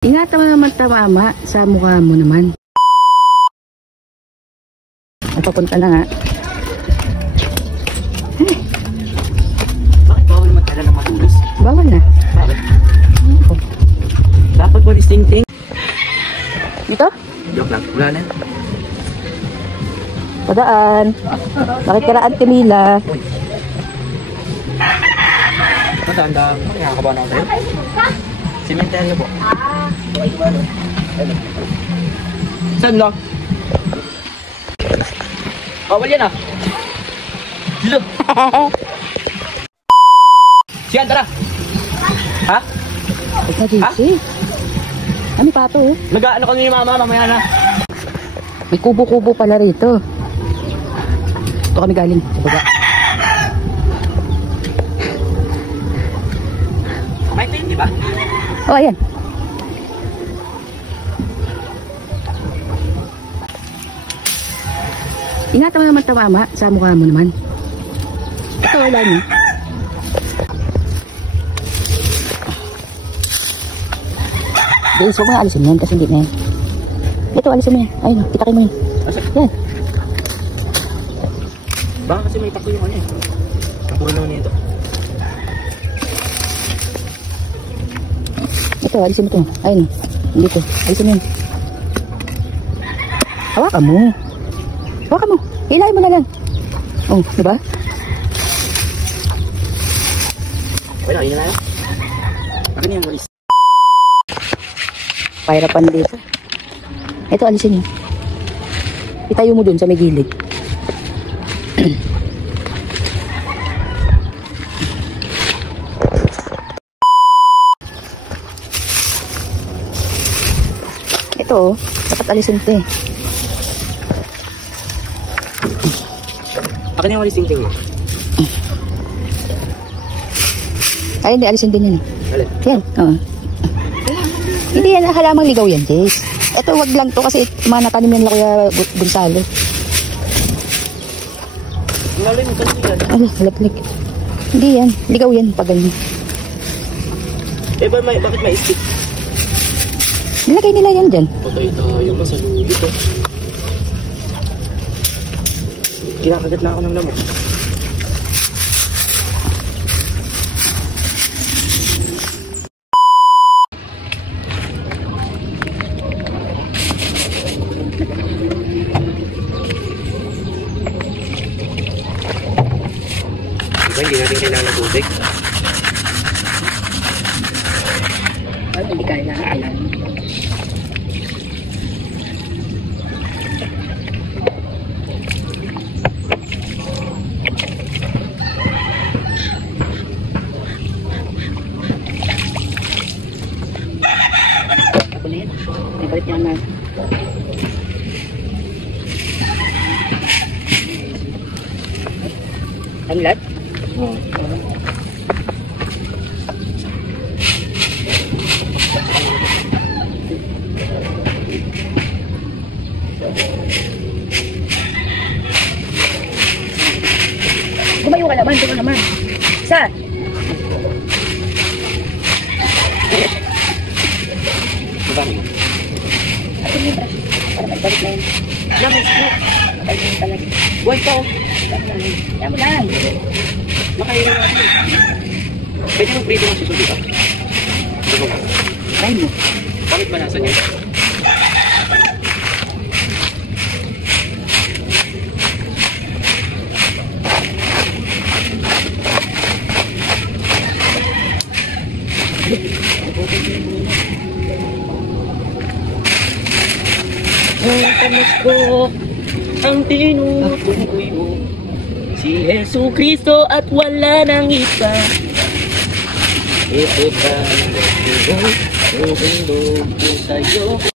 Ingatan mo naman tama sa mukha mo naman. Ay, papunta na nga. Ay. Bakit bawal naman talaga ng matulis? Bawal na. Bakit? Dapat walis ting-ting. Dito? Joke lang. Wala na. Padaan. Bakit karaan Timila? Uy. Matanda. Nakakaba na ako sa'yo. Cementerio po. Saan lang? Bawal yan ah. Dilo. Siyan, tara. Ha? Ito Jesse. Ano pa to? Nag-ano ko ni mama mamaya na. May kubo-kubo pala rito. Ito kami galing sa baba. May tain, di ba? Oh, ayan. Ingatan mo naman tama sa mukha mo naman. Ito, wala niyo. Guys, huwag mo nga alisin yan kasi hindi na yan. Ito, alisin mo yan. Ayun, kitakin mo yan. Yan. Baka kasi may pako yung ano eh. Puro naman nito. Ito, alisin mo ito. Ayun, dito. Alisin mo yan. Hawakan mo. Hawakan mo. Hilahin mo na lang. Oh, diba? Okay na, yun na yan. Akin yung walis. Pahirapan dito. Ito, alisin nyo. Itayo mo dun sa may gilid. Ito, dapat alisin ito eh. Akin yung walis ting-ting mo. Ay, hindi, alisin din yan eh. Alin? Yan, oo. Hindi yan, halamang ligaw yan, Jace. Ito, wag lang to kasi mga natanim yan lang Kuya Gonzalo. Lalim, saan yan? Ano, halaplik. Hindi yan, ligaw yan pag ganyan. Eh, bakit may stick? Nilagay nila yan dyan. Patay tayo, masalulit ito. Kinakagat na ako ng lamok. Diba, hindi natin kailangan ng tubig. Ay, hindi kailangan. Ako na yan. May balik niya na. Ang lahat? Oo. Gumayo ka naman, doon ka naman. Saan? Diba mo? Atin yung brush. Para magbalik na yun. Naman, snap. Magbalik na talaga. Buhay pa oh. Kaya mo lang. Makainin natin. Pwede mo prito ng susunod ah. Diba mo? Try mo. Bakit ba nasa niya? Ang tamas ko, ang tinutukoy mo, si Jesu Cristo at wala nang isa. Ito ba ang loob ko sa'yo?